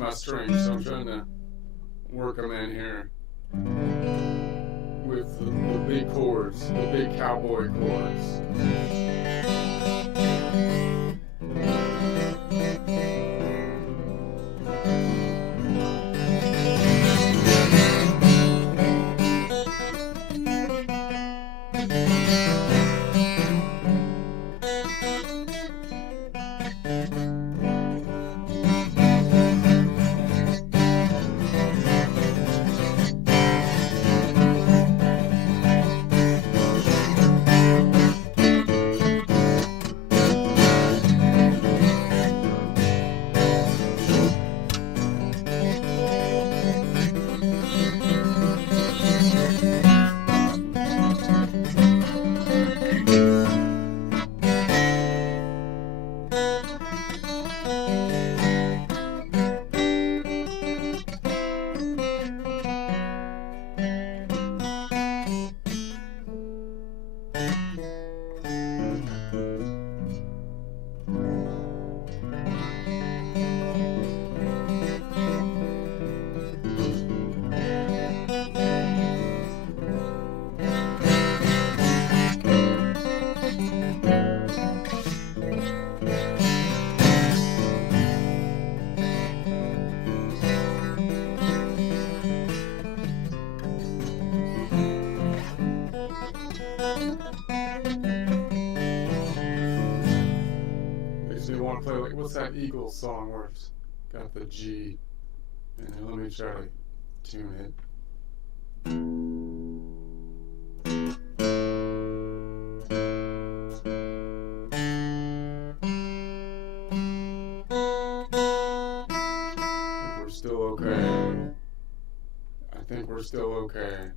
my strings, so I'm trying to work them in here with the big chords, the big cowboy chords. You want to play, like, what's that Eagles song where it's got the G? And let me try to tune it. I think we're still okay. I think we're still okay.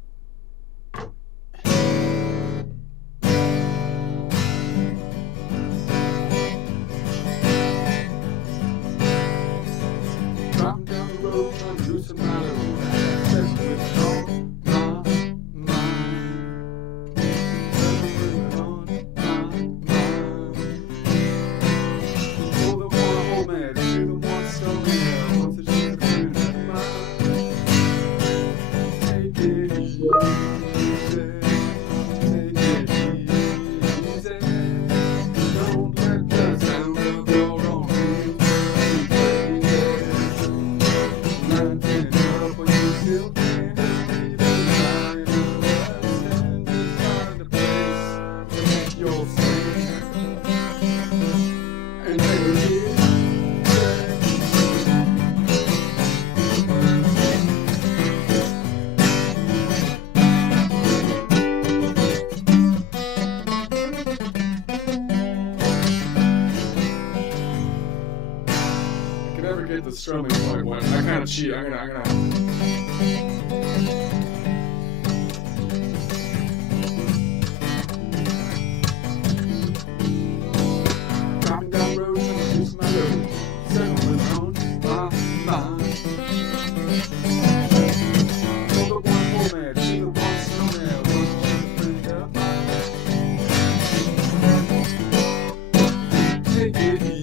Never get the strumming point one. I kind of cheat. I'm gonna. Driving down the road, trying to use my road, settling on my mind. For the one woman, she the one snowman, one friend of mine. Take it easy.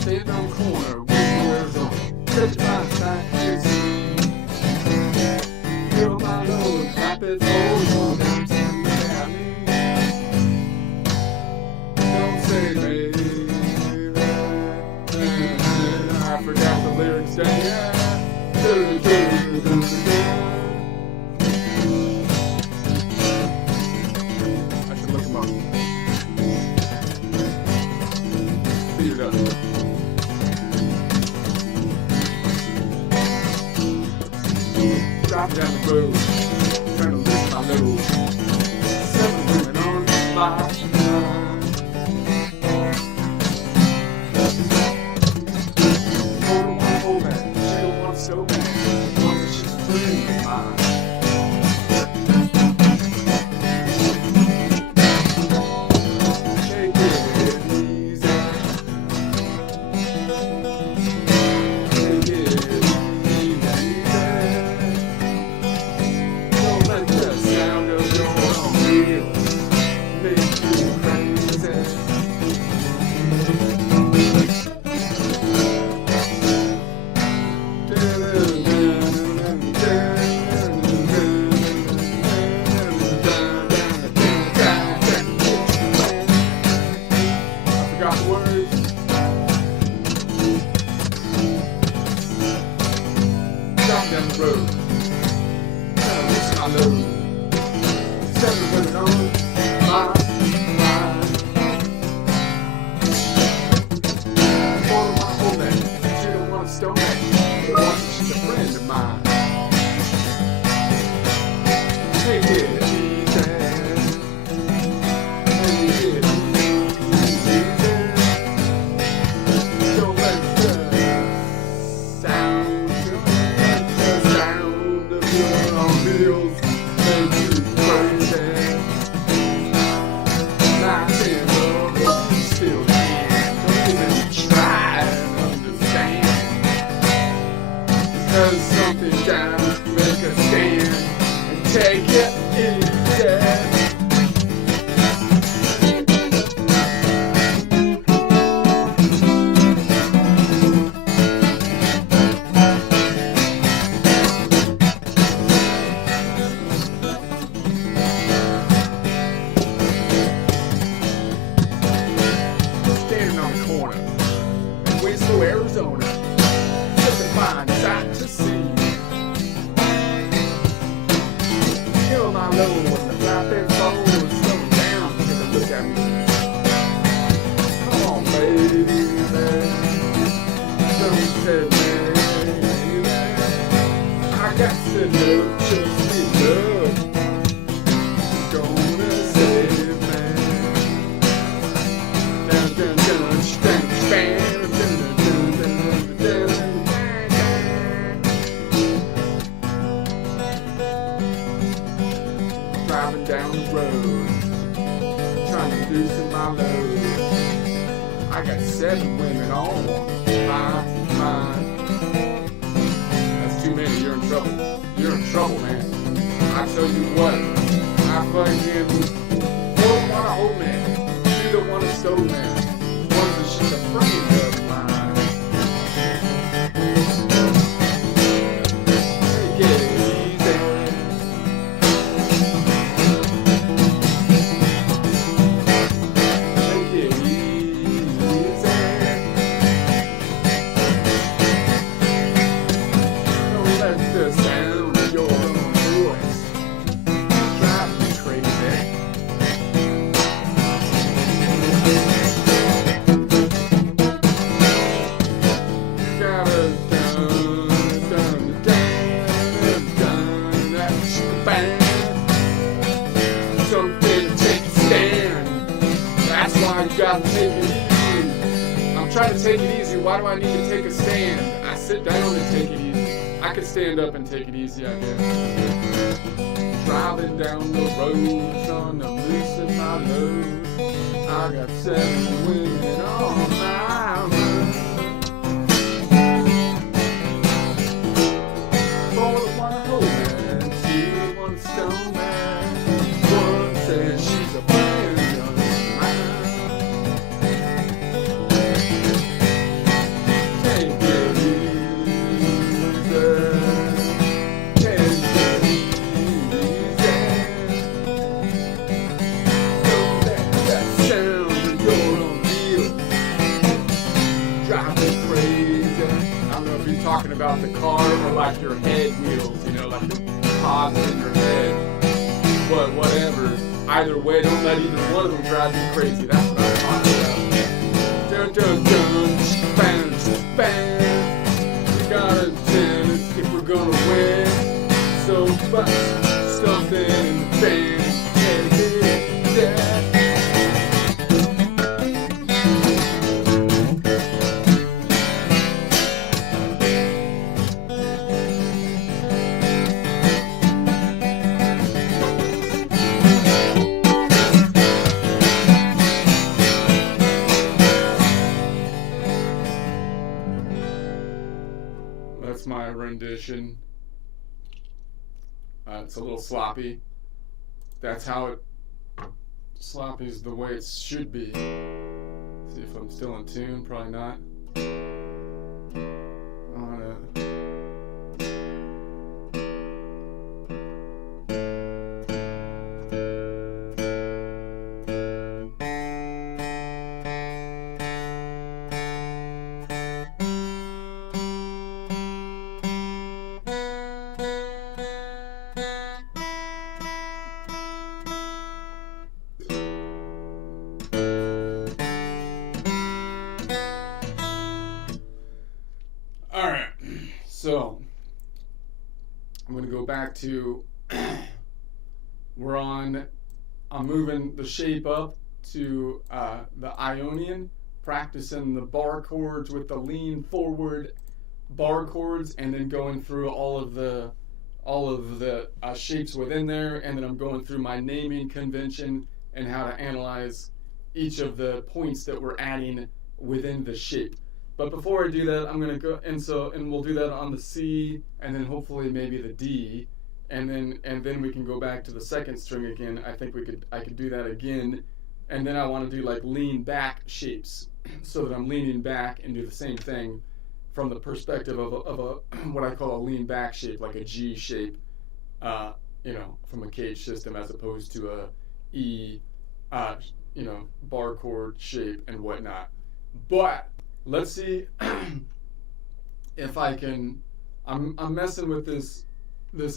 Stand on the corner, where's on? Touch my side, feel my load, clap it forward, dancing at me. Don't say baby, I forgot the lyrics down here. I should look them up. Speed it up. Driving down the road, trying to lift my load. 7 women on my mind. so bad. Once it's just a friend of mine. Take it easy. Take it easy. Don't let the sound of your own wheels make you crazy. I forgot the words. Driving down the road. It's not low. Seven put it on my mind. Follow my whole name. She don't want to stone me. She's a friend of mine. Take it easy. Take it easy. Don't let the sound of your own wheels make you crazy. Nights in love, but you still can't. Don't even try and understand. Cause something gotta make a stand and take it easy. Standing on the corner in Winslow, Arizona, such a fine sight to see. Kill my load when the flatbed falls, slow down, take a look at me. Come on, baby, don't tell me. I got to look, just me love. Gonna save me. Dun, dun, dun, dun, dun, dun, dun, dun, dun, dun. Driving down the road, trying to loosen my load. I got 7 women on my mind. That's too many. You're in trouble. You're in trouble, man. I tell you what, I fucking don't want to hold man. You don't want to stove man. One that's just a friend of mine. Take it easy. Take it easy. Don't let the sound of your own voice drive me crazy. You gotta dun that bang. Something to take a stand. That's why you gotta take it easy. I'm trying to take it easy. Why do I need to take a stand? I sit down and take it easy. I could stand up and take it easy, I guess. Driving down the road, trying to loosen my load. I got 7 women on my mind. For one whole man, 2 one stone man. One says she's a friend of mine. Take it easy. Take it easy. Don't let that sound of your own wheels drive me crazy. I don't know if you're talking about the car or like your head wheels, you know, like the pods in your head. But whatever. Either way, don't let either one of them drive you crazy. That's what I'm talking about. Dun dun dun, bang, bang. We got a chance if we're gonna win. So bust something in the band. Take it easy. position. It's a little sloppy. That's how it sloppy is the way it should be. See if I'm still in tune. Probably not. So, I'm going to go back to, I'm moving the shape up to the Ionian, practicing the bar chords with the lean forward bar chords, and then going through all of the shapes within there, and then I'm going through my naming convention and how to analyze each of the points that we're adding within the shape. But before I do that, I'm going to go, and we'll do that on the C, and then hopefully maybe the D, and then we can go back to the second string again. I think I could do that again, and then I want to do like lean back shapes, so that I'm leaning back and do the same thing from the perspective of a what I call a lean back shape, like a G shape, from a cage system, as opposed to a E, bar chord shape and whatnot. But let's see if I can. I'm messing with this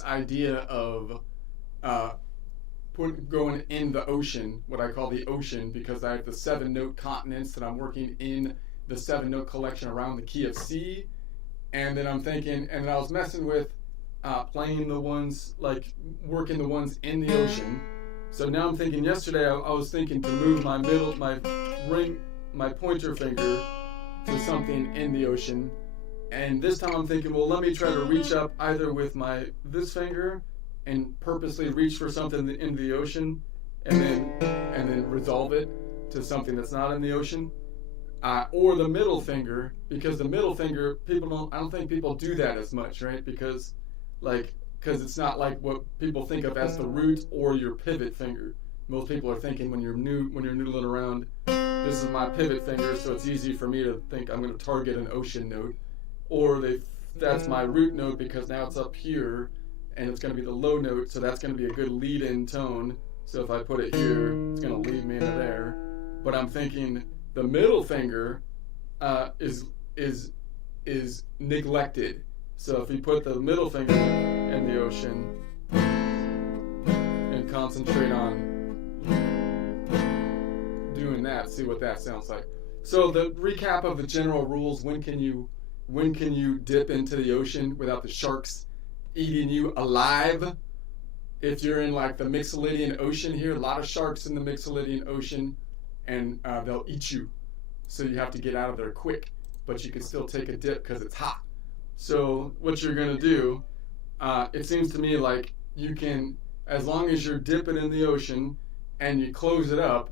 idea of going in the ocean, what I call the ocean, because I have the 7-note continents that I'm working in the 7-note collection around the key of C, and then I'm thinking, and I was messing with playing the ones, like working the ones in the ocean. So now I'm thinking, yesterday I was thinking to move my pointer finger to something in the ocean, and this time I'm thinking, well, let me try to reach up either with this finger and purposely reach for something in the ocean, and then resolve it to something that's not in the ocean, or the middle finger, because the middle finger, I don't think people do that as much, right? Because it's not like what people think of as the root or your pivot finger. Most people are thinking when you're noodling around, this is my pivot finger, so it's easy for me to think I'm going to target an ocean note, or that's my root note because now it's up here and it's going to be the low note, so that's going to be a good lead-in tone. So if I put it here, it's going to lead me into there. But I'm thinking the middle finger is neglected. So if you put the middle finger in the ocean and concentrate on doing that, see what that sounds like. So the recap of the general rules: when can you dip into the ocean without the sharks eating you alive? If you're in like the Mixolydian Ocean here, a lot of sharks in the Mixolydian Ocean, and they'll eat you. So you have to get out of there quick, but you can still take a dip because it's hot. So what you're going to do, it seems to me like you can, as long as you're dipping in the ocean and you close it up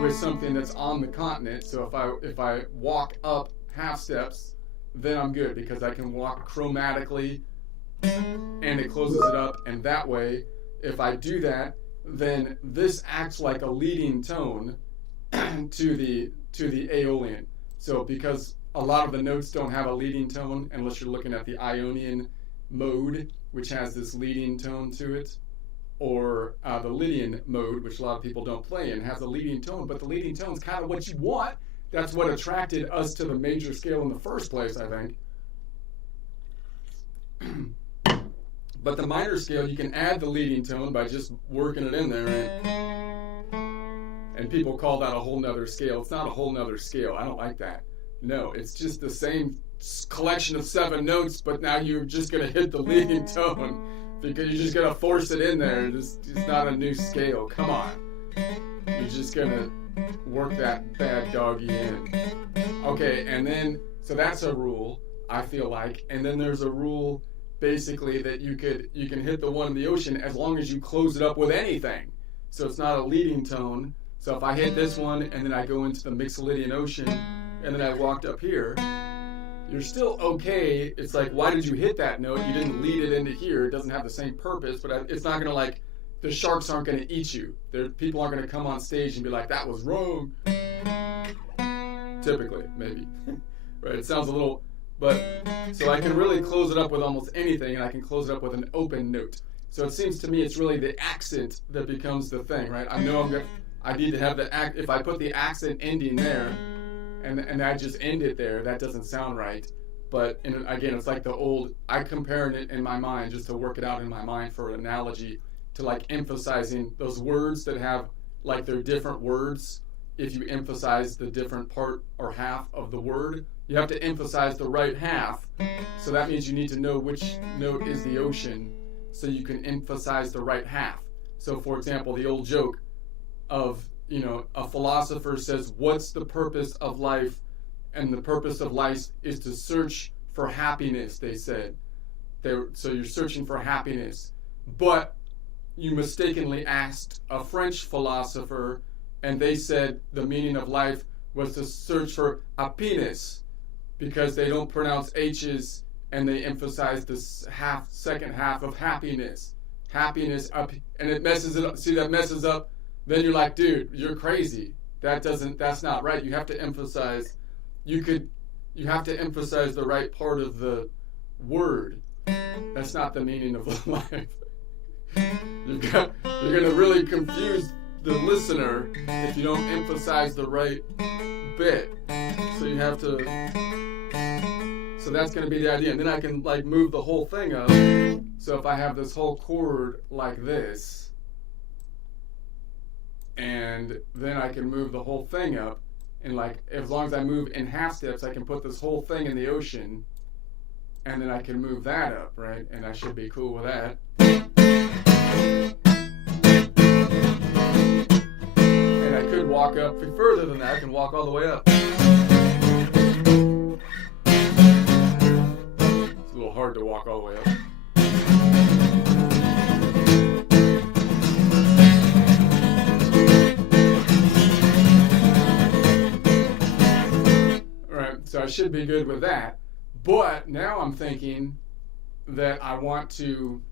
with something that's on the continent. So if I walk up half steps, then I'm good, because I can walk chromatically and it closes it up, and that way, if I do that, then this acts like a leading tone to the Aeolian. So because a lot of the notes don't have a leading tone unless you're looking at the Ionian mode, which has this leading tone to it, or the Lydian mode, which a lot of people don't play in, has a leading tone, but the leading tone is kind of what you want. That's what attracted us to the major scale in the first place, I think. But the minor scale, you can add the leading tone by just working it in there, and people call that a whole nother scale. It's not a whole nother scale. I don't like that. No, it's just the same collection of 7 notes, but now you're just going to hit the leading tone because you're just going to force it in there. It's not a new scale. Come on. You're just going to work that bad doggy in. Okay, and then, so that's a rule, I feel like. And then there's a rule, basically, that you can hit the one in the ocean as long as you close it up with anything. So it's not a leading tone. So if I hit this one and then I go into the Mixolydian Ocean and then I walked up here, you're still okay. It's like, why did you hit that note? You didn't lead it into here. It doesn't have the same purpose, but it's not gonna like, the sharks aren't gonna eat you. People aren't gonna come on stage and be like, that was wrong. Typically, maybe. Right? It sounds a little, but so I can really close it up with almost anything, and I can close it up with an open note. So it seems to me it's really the accent that becomes the thing, right? I know I need to have the if I put the accent ending there, and I just end it there, that doesn't sound right. But again, it's like the old, I compare it in my mind just to work it out in my mind for an analogy to like emphasizing those words that have like they're different words. If you emphasize the different part or half of the word, you have to emphasize the right half. So that means you need to know which note is the ocean so you can emphasize the right half. So for example, the old joke of, a philosopher says, what's the purpose of life? And the purpose of life is to search for happiness, they said. So you're searching for happiness. But you mistakenly asked a French philosopher, and they said the meaning of life was to search for happiness, because they don't pronounce H's and they emphasize the second half of happiness. Happiness, and it messes it up. See, that messes up. Then you're like, dude, you're crazy. That's not right. You have to emphasize, you have to emphasize the right part of the word. That's not the meaning of life. You're going to really confuse the listener if you don't emphasize the right bit. So you have to, so that's going to be the idea. And then I can like move the whole thing up. So if I have this whole chord like this, and then I can move the whole thing up, and like as long as I move in half steps, I can put this whole thing in the ocean, and then I can move that up, right? And I should be cool with that. And I could walk up further than that. I can walk all the way up. It's a little hard to walk all the way up. So I should be good with that. But now I'm thinking that I want to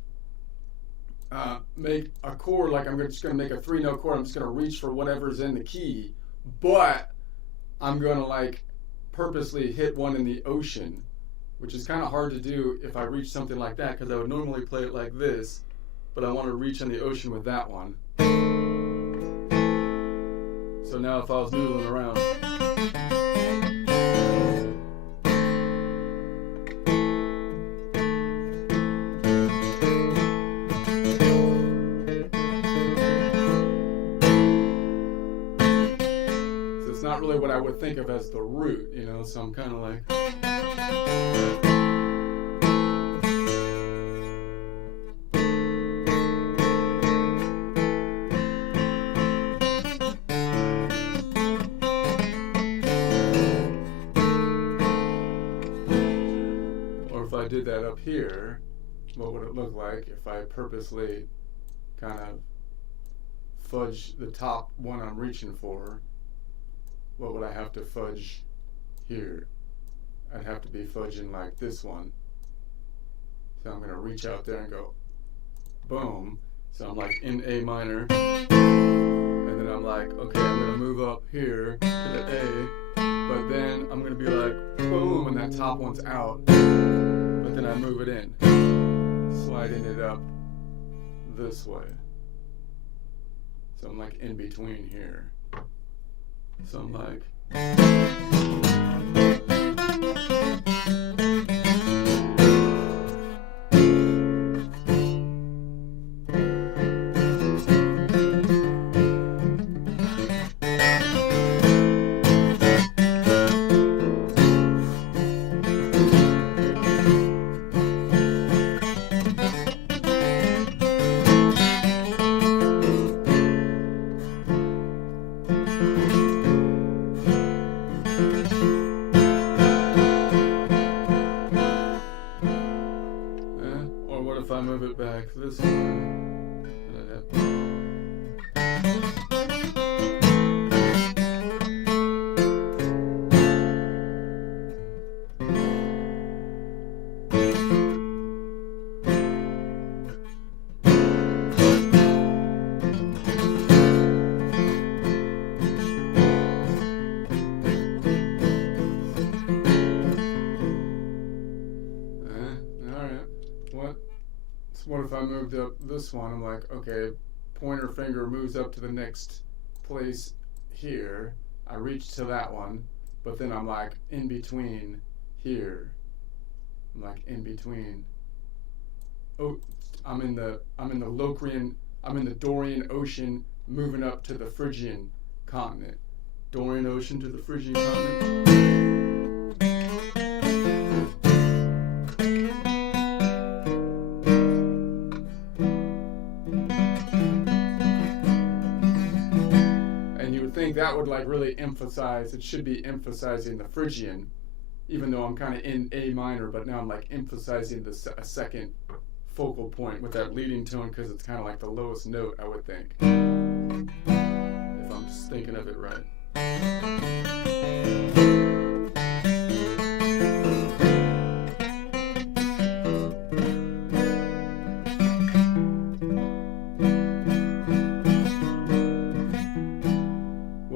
make a chord, like I'm just going to make a 3-note chord. I'm just going to reach for whatever's in the key. But I'm going to like purposely hit one in the ocean, which is kind of hard to do if I reach something like that, because I would normally play it like this. But I want to reach in the ocean with that one. So now if I was noodling around. Not really what I would think of as the root, so I'm kind of like, or if I did that up here, what would it look like if I purposely kind of fudge the top one I'm reaching for? What would I have to fudge here? I'd have to be fudging like this one. So I'm going to reach out there and go, boom. So I'm like in A minor. And then I'm like, okay, I'm going to move up here to the A. But then I'm going to be like, boom, and that top one's out. But then I move it in, sliding it up this way. So I'm like in between here. So I'm like, move it back this way. So what if I moved up this one? I'm like, okay, pointer finger moves up to the next place here. I reach to that one, but then I'm like in between here. I'm like in between. Oh, I'm in the Locrian. I'm in the Dorian Ocean, moving up to the Phrygian continent. Dorian Ocean to the Phrygian continent. Think that would like really emphasize, it should be emphasizing the Phrygian, even though I'm kind of in A minor, but now I'm like emphasizing a second focal point with that leading tone because it's kind of like the lowest note, I would think, if I'm just thinking of it right.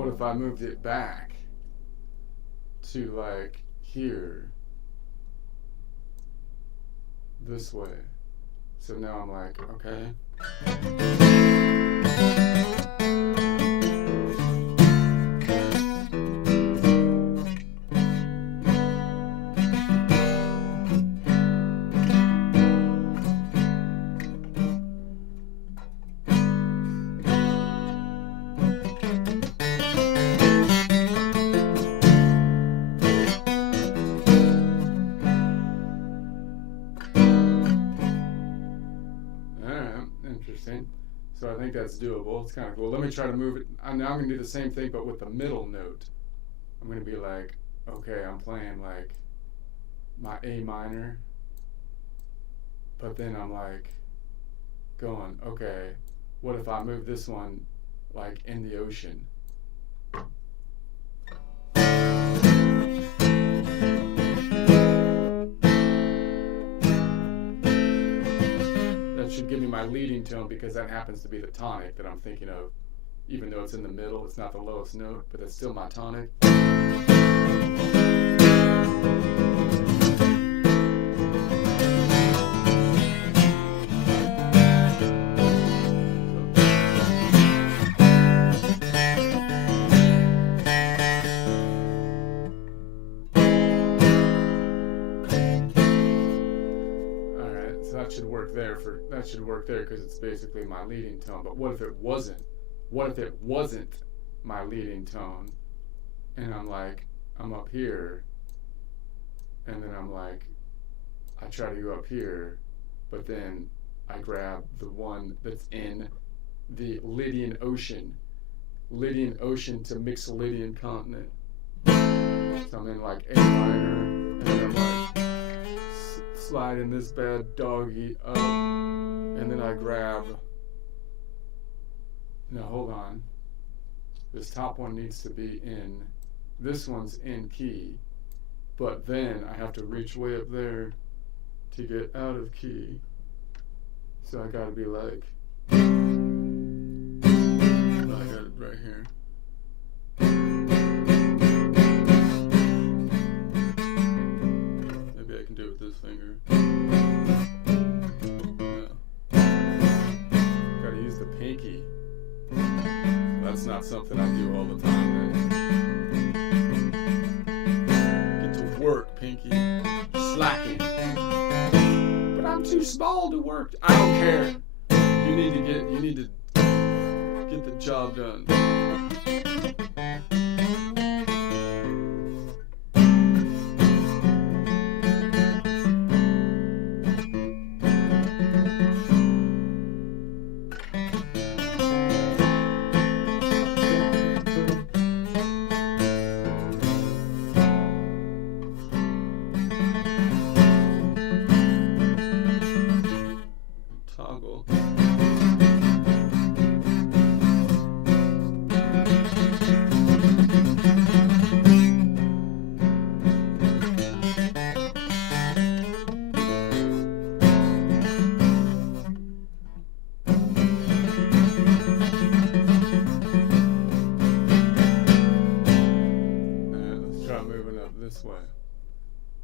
If I moved it back to like here, this way, so now I'm like, okay. So I think that's doable. It's kind of cool. Let me try to move it. Now I'm going to do the same thing, but with the middle note. I'm going to be like, okay, I'm playing like my A minor, but then I'm like going, okay, what if I move this one like in the ocean? Should give me my leading tone because that happens to be the tonic that I'm thinking of. Even though it's in the middle, it's not the lowest note, but it's still my tonic. That should work there because it's basically my leading tone. But what if it wasn't? What if it wasn't my leading tone? And I'm like, I'm up here, and then I'm like, I try to go up here, but then I grab the one that's in the Lydian Ocean to Mixolydian continent. So I'm in like A minor, and then I'm like sliding this bad doggy up, and then I grab, no, hold on, this top one needs to be in, this one's in key, but then I have to reach way up there to get out of key, so I gotta be like, I got it right here. Finger. No. Gotta use the pinky. That's not something I do all the time, man. Get to work, pinky. Slacking. But I'm too small to work. I don't care. You need to get the job done.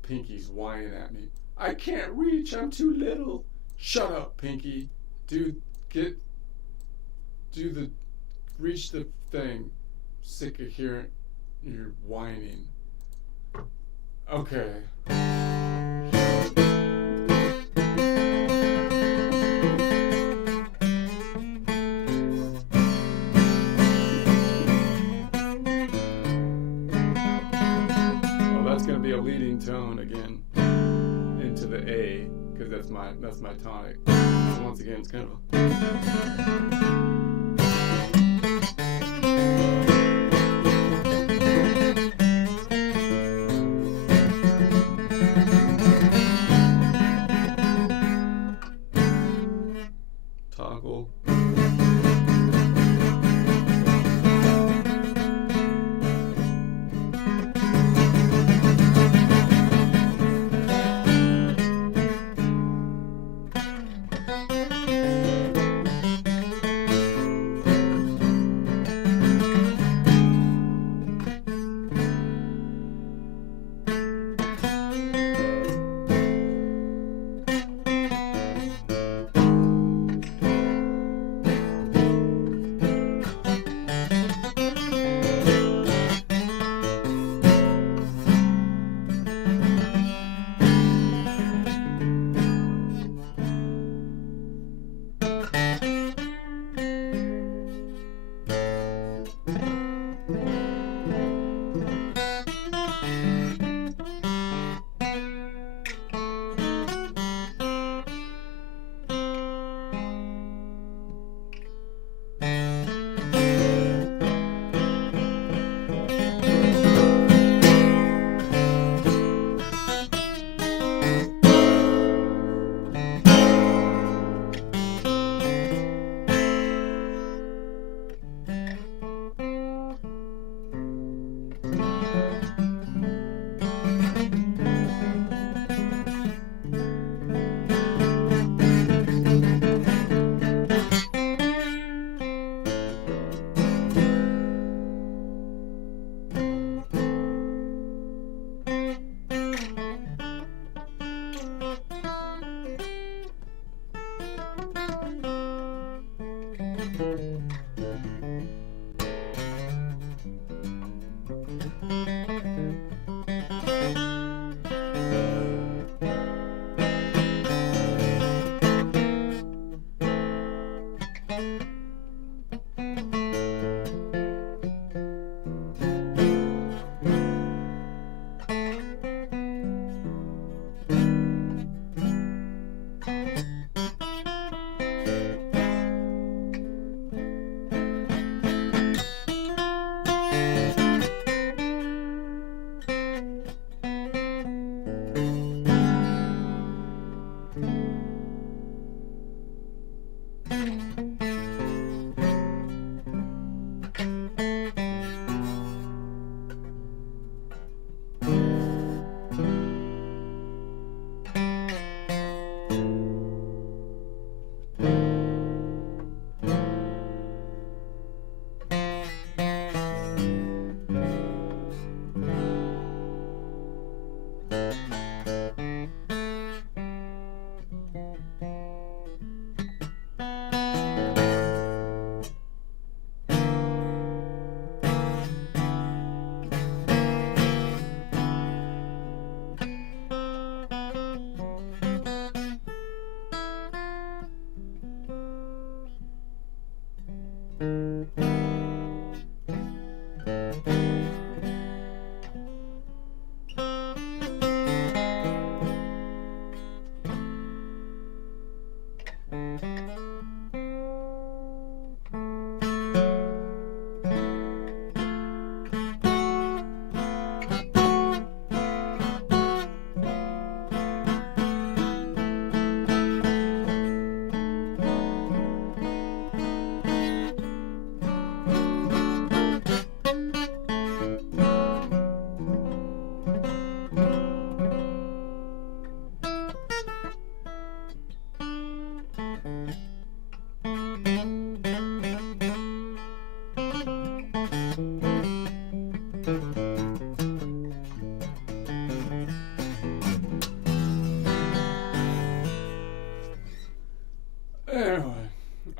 Pinky's whining at me. I can't reach, I'm too little. Shut up, Pinky. Reach the thing. Sick of hearing your whining. Okay. Well, that's gonna be a leading tone again into the A, because that's my tonic. So once again, it's kind of toggle.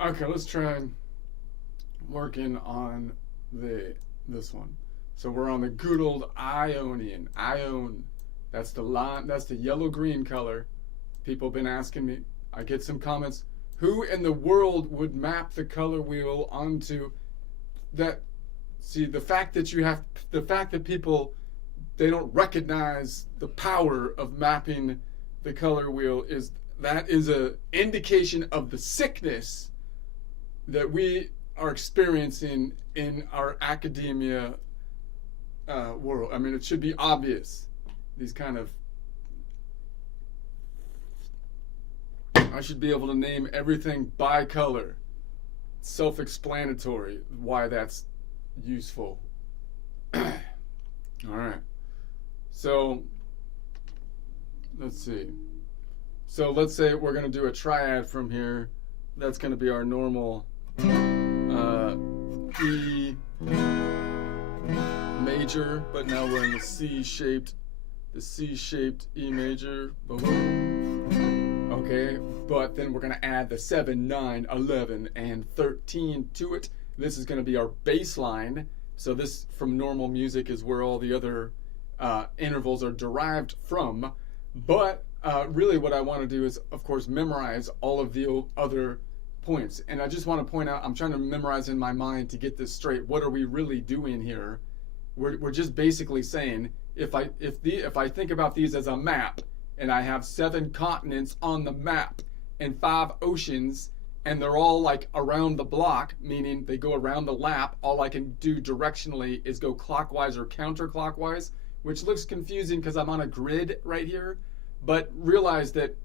Okay, let's try working on this one. So we're on the good old Ionian. Ion. That's the line. That's the yellow-green color. People have been asking me. I get some comments. Who in the world would map the color wheel onto that? See, the fact that people, they don't recognize the power of mapping the color wheel is a indication of the sickness that we are experiencing in our academia world. I mean, it should be obvious. These kind of, I should be able to name everything by color. Self-explanatory why that's useful. All right. So let's see. So let's say we're going to do a triad from here. That's going to be our normal E major, but now we're in the C-shaped E major. Okay, but then we're going to add the 7, 9, 11, and 13 to it. This is going to be our bass line. So this from normal music is where all the other intervals are derived from. But really what I want to do is, of course, memorize all of the other points. And I just want to point out, I'm trying to memorize in my mind to get this straight. What are we really doing here? We're just basically saying, if I think about these as a map, and I have 7 continents on the map and 5 oceans, and they're all like around the block, meaning they go around the lap, all I can do directionally is go clockwise or counterclockwise, which looks confusing because I'm on a grid right here. But realize that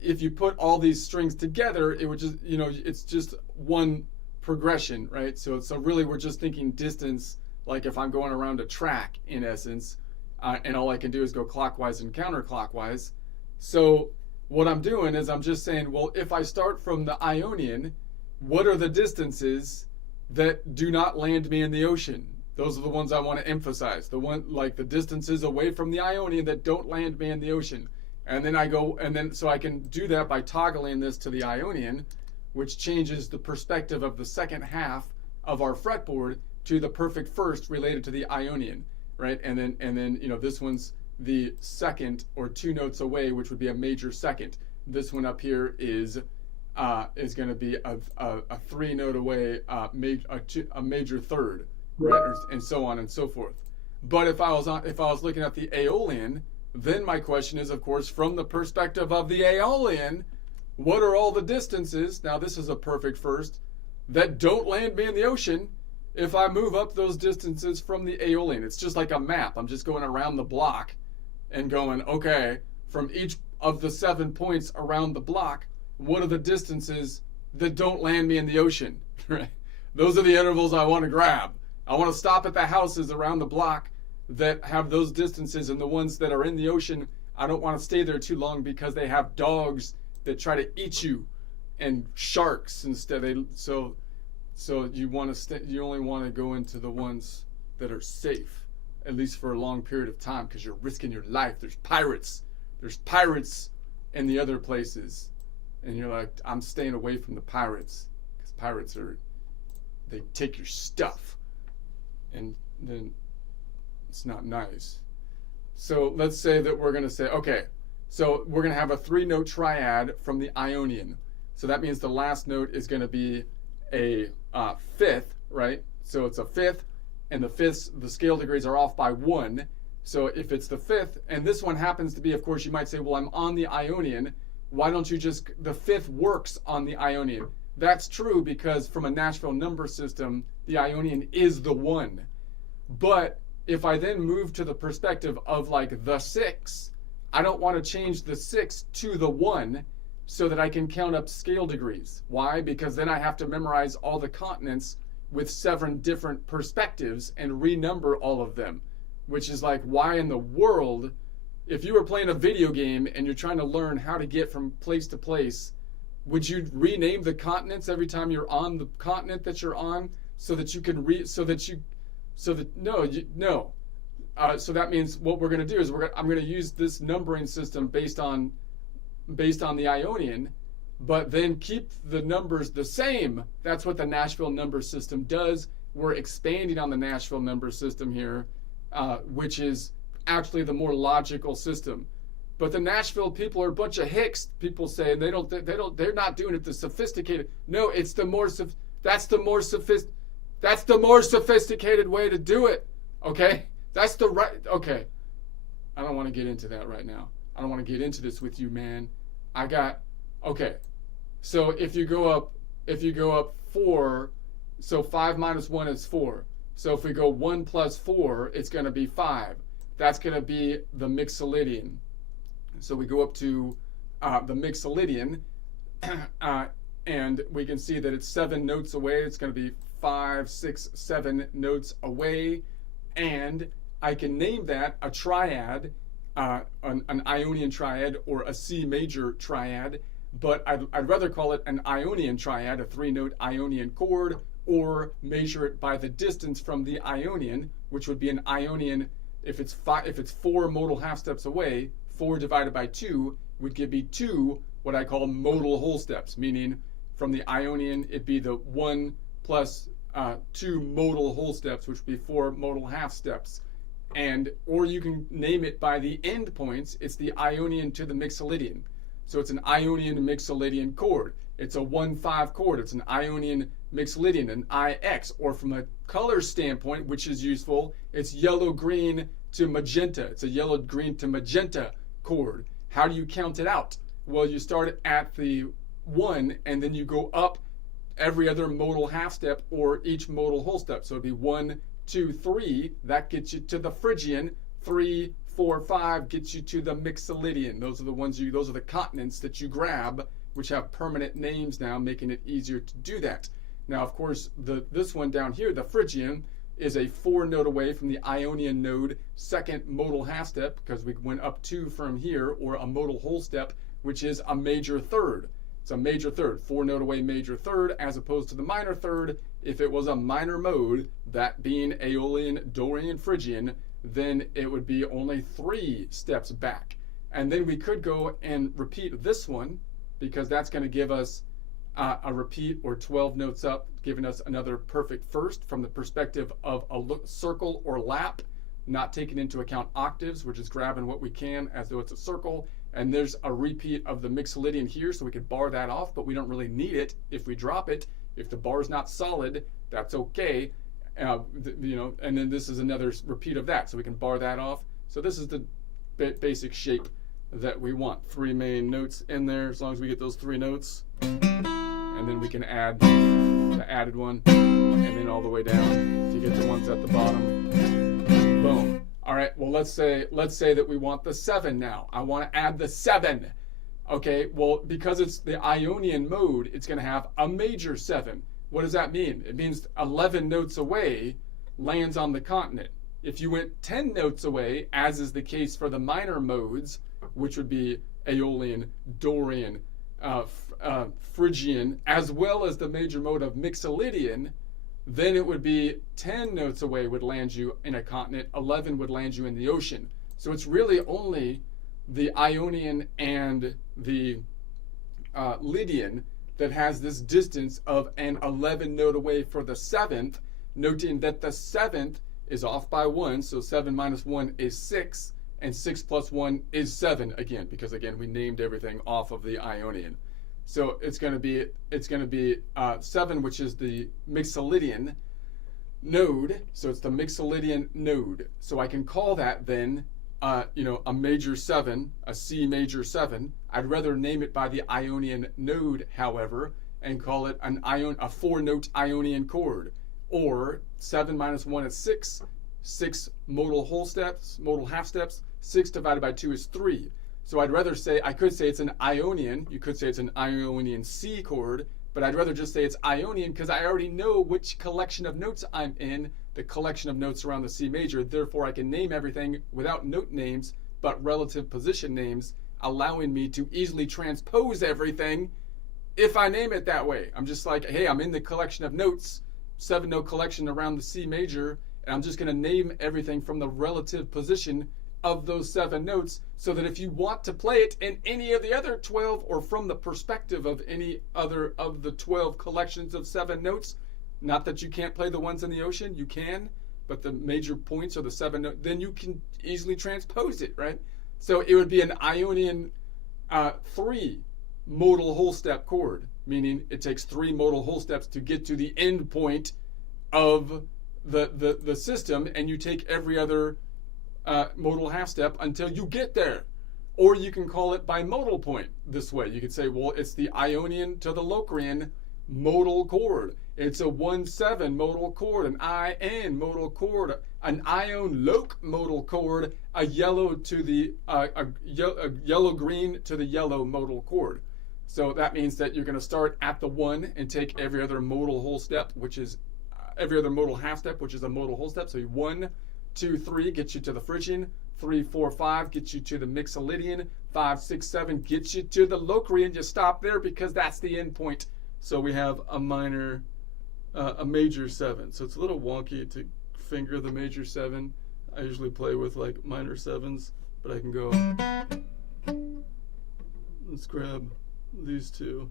if you put all these strings together, it would just, it's just one progression, right? So really we're just thinking distance, like if I'm going around a track in essence, and all I can do is go clockwise and counterclockwise. So what I'm doing is I'm just saying, well, if I start from the Ionian, what are the distances that do not land me in the ocean? Those are the ones I want to emphasize. The distances away from the Ionian that don't land me in the ocean. And then so I can do that by toggling this to the Ionian, which changes the perspective of the second half of our fretboard to the perfect first related to the Ionian, right? And then this one's the second or 2 notes away, which would be a major second. This one up here is going to be a 3-note away, a major third, right? And so on and so forth. But if I was looking at the Aeolian, then my question is, of course, from the perspective of the Aeolian, what are all the distances? Now this is a perfect first that don't land me in the ocean. If I move up those distances from the Aeolian, it's just like a map. I'm just going around the block and going, okay, from each of the 7 points around the block, what are the distances that don't land me in the ocean? Right? Those are the intervals I want to grab. I want to stop at the houses around the block that have those distances, and the ones that are in the ocean, I don't want to stay there too long because they have dogs that try to eat you and sharks instead. So you want to you only want to go into the ones that are safe, at least for a long period of time, because you're risking your life. There's pirates in the other places, and you're like, I'm staying away from the pirates because pirates they take your stuff, and then it's not nice. So let's say that we're going to say, okay, so we're going to have a 3-note triad from the Ionian. So that means the last note is going to be a fifth, right? So it's a fifth, and the fifths, the scale degrees are off by 1. So if it's the 5th, and this one happens to be, of course, you might say, well, I'm on the Ionian. Why don't you the 5th works on the Ionian? That's true because from a Nashville number system, the Ionian is the 1. But if I then move to the perspective of like the 6, I don't want to change the 6 to the 1 so that I can count up scale degrees. Why? Because then I have to memorize all the continents with 7 different perspectives and renumber all of them, which is like, why in the world, if you were playing a video game and you're trying to learn how to get from place to place, would you rename the continents every time you're on the continent that you're on so that you can so that means what we're going to do is I'm going to use this numbering system based on the Ionian but then keep the numbers the same. That's what the Nashville number system does. We're expanding on the Nashville number system here, which is actually the more logical system. But the Nashville people are a bunch of hicks, people say, and they're not doing it the sophisticated. No, it's the more that's the more sophisticated way to do it. Okay? That's the right. Okay. I don't want to get into that right now. I don't want to get into this with you, man. Okay. So if you go up 4, so 5 minus 1 is 4. So if we go 1 plus 4, it's going to be 5. That's going to be the Mixolydian. So we go up to the Mixolydian, and we can see that it's 7 notes away. It's going to be 5, 6, 7 notes away. And I can name that a triad, an Ionian triad, or a C major triad, but I'd rather call it an Ionian triad, a 3-note Ionian chord, or measure it by the distance from the Ionian, which would be an Ionian. If it's 4 modal half steps away, 4 divided by 2 would give me 2 what I call modal whole steps, meaning from the Ionian it'd be the 1 plus 2 modal whole steps, which would be 4 modal half steps. Or you can name it by the end points. It's the Ionian to the Mixolydian. So it's an Ionian Mixolydian chord. It's a 1-5 chord. It's an Ionian Mixolydian, an IX. Or from a color standpoint, which is useful, it's yellow-green to magenta. It's a yellow-green to magenta chord. How do you count it out? Well, you start at the 1, and then you go up every other modal half step or each modal whole step. So it'd be 1, 2, 3. That gets you to the Phrygian. 3, 4, 5 gets you to the Mixolydian. Those are the continents that you grab, which have permanent names now, making it easier to do that. Now, of course, this one down here, the Phrygian, is a 4-note away from the Ionian node, 2nd modal half step, because we went up 2 from here, or a modal whole step, which is a major third. It's a major third, 4-note away major third, as opposed to the minor third. If it was a minor mode, that being Aeolian, Dorian, Phrygian, then it would be only 3 steps back. And then we could go and repeat this one, because that's going to give us a repeat, or 12 notes up, giving us another perfect first from the perspective of a circle or lap, not taking into account octaves. We're just grabbing what we can as though it's a circle. And there's a repeat of the Mixolydian here, so we could bar that off, but we don't really need it if we drop it. If the bar is not solid, that's okay. And then this is another repeat of that, so we can bar that off. So this is the basic shape that we want. 3 main notes in there, as long as we get those 3 notes. And then we can add the added one, and then all the way down to get the ones at the bottom. Boom. All right, well, let's say that we want the 7 now. I want to add the 7. Okay, well, because it's the Ionian mode, it's going to have a major 7. What does that mean? It means 11 notes away lands on the continent. If you went 10 notes away, as is the case for the minor modes, which would be Aeolian, Dorian, Phrygian, as well as the major mode of Mixolydian, then it would be 10 notes away would land you in a continent, 11 would land you in the ocean. So it's really only the Ionian and the Lydian that has this distance of an 11 note away for the 7th, noting that the 7th is off by 1, so 7 minus 1 is 6, and 6 plus 1 is 7 again, because again we named everything off of the Ionian. So it's going to be 7, which is the Mixolydian node. So it's the Mixolydian node. So I can call that then, a major 7, a C major 7. I'd rather name it by the Ionian node, however, and call it a 4-note Ionian chord. Or 7 minus 1 is 6. 6 modal whole steps, modal half steps. 6 divided by 2 is 3. So I could say it's an Ionian. You could say it's an Ionian C chord, but I'd rather just say it's Ionian because I already know which collection of notes I'm in, the collection of notes around the C major. Therefore, I can name everything without note names, but relative position names, allowing me to easily transpose everything if I name it that way. I'm just like, hey, I'm in the collection of notes, 7-note collection around the C major, and I'm just going to name everything from the relative position of those 7 notes, so that if you want to play it in any of the other 12 or from the perspective of any other of the 12 collections of 7 notes, not that you can't play the ones in the ocean, you can, but the major points are the 7 notes, then you can easily transpose it, right? So it would be an Ionian 3 modal whole step chord, meaning it takes 3 modal whole steps to get to the end point of the system, and you take every other modal half step until you get there. Or you can call it bimodal point this way. You could say, well, it's the Ionian to the Locrian modal chord. It's a 1-7 modal chord, an IN modal chord, an Ion Loc modal chord, a yellow to the a yellow green to the yellow modal chord. So that means that you're going to start at the 1 and take every other modal whole step, which is every other modal half step, which is a modal whole step. So 1, 2, 3 gets you to the Phrygian. 3, 4, 5 gets you to the Mixolydian. 5, 6, 7 gets you to the Locrian. You stop there because that's the end point. So we have a major 7. So it's a little wonky to finger the major 7. I usually play with like minor 7s, but I can go. Let's grab these 2.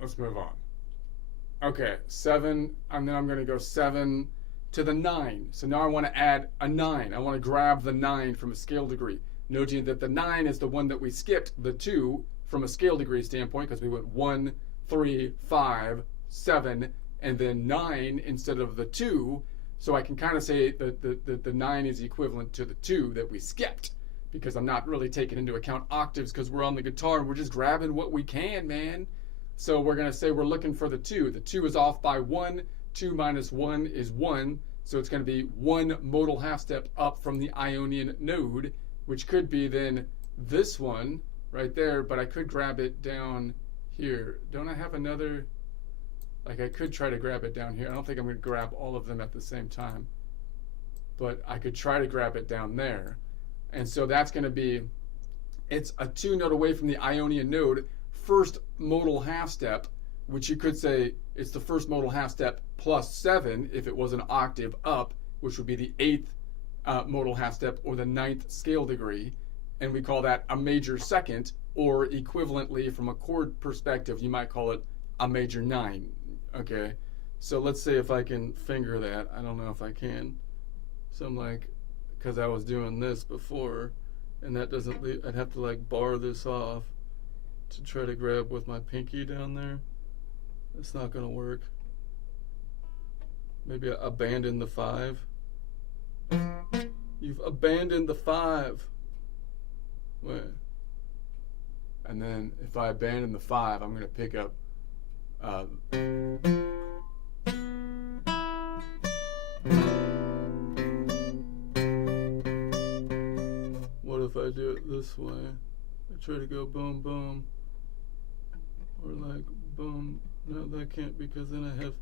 Let's move on. Okay, 7, and then I'm going to go 7 to the 9. So now I want to add a 9. I want to grab the 9 from a scale degree, noting that the 9 is the one that we skipped the 2 from a scale degree standpoint, because we went 1, 3, 5, 7, and then 9 instead of the 2. So I can kind of say that the 9 is equivalent to the 2 that we skipped, because I'm not really taking into account octaves because we're on the guitar and we're just grabbing what we can, man. So we're going to say we're looking for the 2. The 2 is off by 1. 2 minus 1 is 1. So it's going to be 1 modal half step up from the Ionian node, which could be then this one right there, but I could grab it down here. Don't I have another? Like, I could try to grab it down here. I don't think I'm going to grab all of them at the same time, but I could try to grab it down there. And so that's going to be, it's a 2 note away from the Ionian node, first modal half step, which you could say it's the first modal half step plus 7 if it was an octave up, which would be the 8th modal half step or the 9th scale degree, and we call that a major 2nd, or equivalently from a chord perspective you might call it a major 9. Okay, so let's see if I can finger that. I don't know if I can. So I'm like, because I was doing this before, and that doesn't leave, I'd have to like bar this off to try to grab with my pinky down there. It's not going to work. Maybe I abandon the 5. You've abandoned the 5. Wait. And then if I abandon the 5, I'm going to pick up what if I do it this way? I try to go boom boom, or like boom. No, that can't, because then I have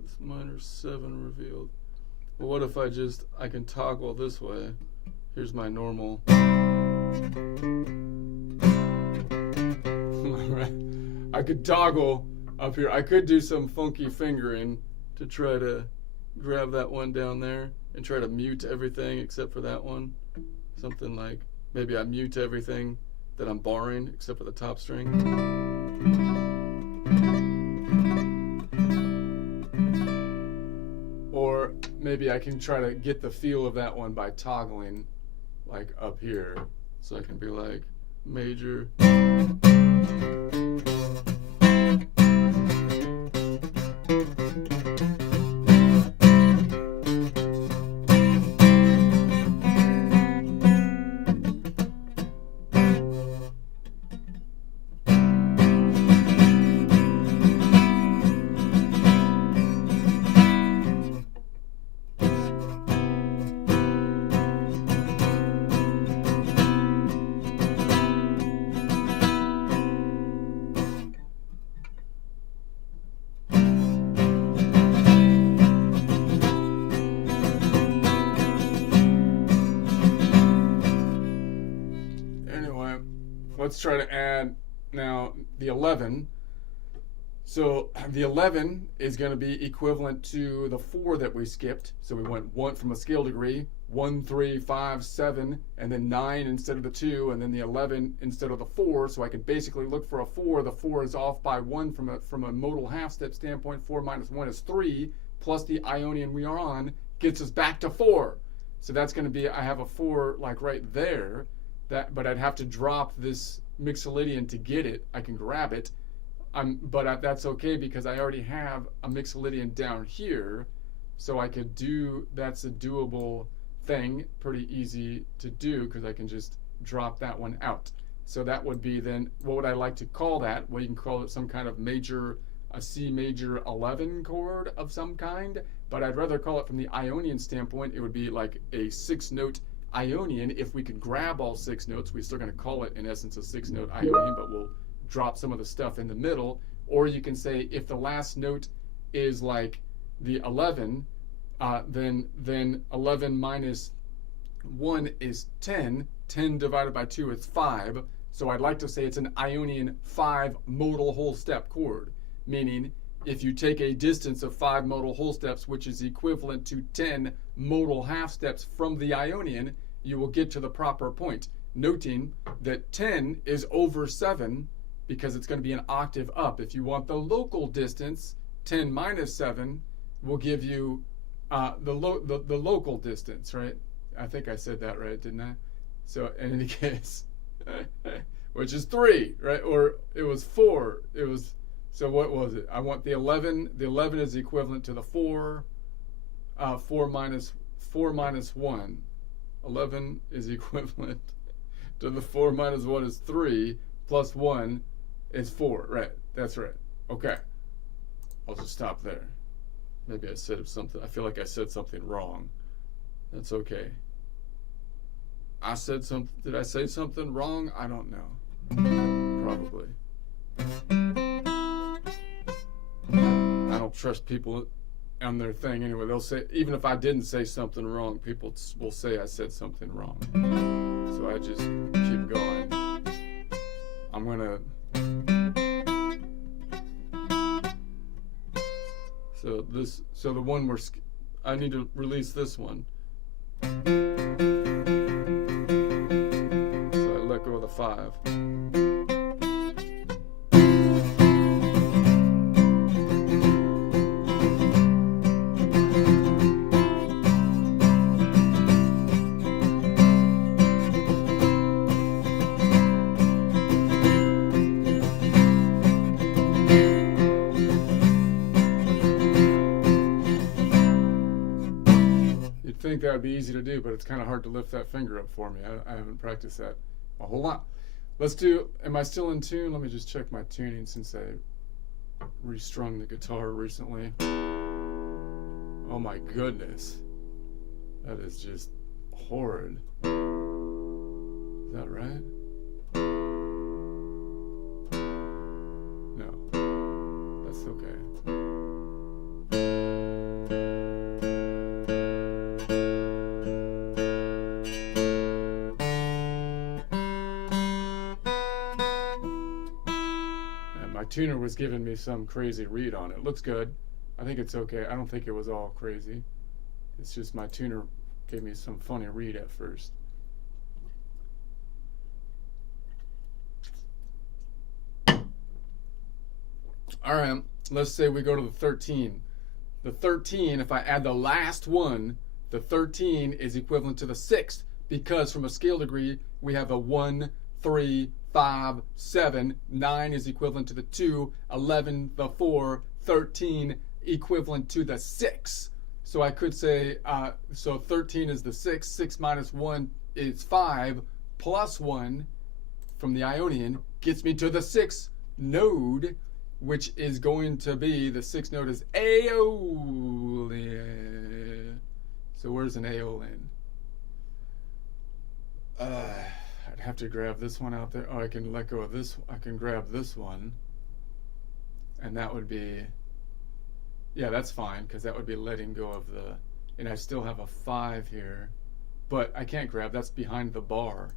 this minor 7 revealed. But what if I can toggle this way? Here's my normal. Alright. I could toggle up here. I could do some funky fingering to try to grab that one down there and try to mute everything except for that one. Something like, maybe I mute everything that I'm barring except for the top string. Or maybe I can try to get the feel of that one by toggling like up here. So I can be like major. let's try to add now the 11. So the 11 is going to be equivalent to the 4 that we skipped. So we went 1 from a scale degree, 1, 3, 5, 7, and then 9 instead of the 2, and then the 11 instead of the 4. So I can basically look for a 4. The 4 is off by 1 from a modal half-step standpoint. 4 minus 1 is 3, plus the Ionian we are on gets us back to 4. So that's going to be, I have a 4 like right there, but I'd have to drop this Mixolydian to get it. I can grab it. But that's okay because I already have a Mixolydian down here, so I could do, that's a doable thing, pretty easy to do because I can just drop that one out. So that would be then, what would I like to call that? Well, you can call it some kind of major, a C major 11 chord of some kind, but I'd rather call it from the Ionian standpoint, it would be like a 6-note Ionian. If we could grab all 6 notes, we're still going to call it in essence a 6-note Ionian, but we'll drop some of the stuff in the middle. Or you can say if the last note is like the 11, then 11 minus 1 is 10. 10 divided by 2 is 5. So I'd like to say it's an Ionian 5 modal whole step chord, meaning if you take a distance of 5 modal whole steps, which is equivalent to 10 modal half steps from the Ionian, you will get to the proper point, noting that 10 is over 7 because it's going to be an octave up. If you want the local distance, 10 minus 7 will give you the local distance, right? I think I said that right, didn't I? So in any case, which is 3, right? Or it was 4. It was, so what was it? I want the 11. The 11 is equivalent to the 4. 4 minus 1. 11 is equivalent to the 4 minus 1 is 3 plus 1 is 4. Right. That's right. Okay. I'll just stop there. Maybe I said something. I feel like I said something wrong. That's okay. I said something. Did I say something wrong? I don't know. Probably. I don't trust people on their thing anyway. They'll say, even if I didn't say something wrong, people will say I said something wrong. So I just keep going. I'm gonna. So the one I need to release this one. So I let go of the 5. I think that would be easy to do, but it's kind of hard to lift that finger up for me. I haven't practiced that a whole lot. Let's do, am I still in tune? Let me just check my tuning since I restrung the guitar recently. Oh my goodness. That is just horrid. Is that right? No, that's okay. Tuner was giving me some crazy read on it. Looks good. I think it's okay. I don't think it was all crazy. It's just my tuner gave me some funny read at first. All right, let's say we go to the 13. The 13, if I add the last one, the 13 is equivalent to the 6th because from a scale degree, we have a 1, 3, 5, 7, 9 is equivalent to the 2, 11 the 4, 13 equivalent to the 6. So I could say, so 13 is the 6, 6 minus 1 is 5, plus 1 from the Ionian gets me to the 6th node, which is going to be, the 6th node is Aeolian. So where's an Aeolian? I'd have to grab this one out there. Oh, I can let go of this. I can grab this one. And that would be, yeah, that's fine, because that would be letting go of the, and I still have a 5 here. But I can't grab, that's behind the bar.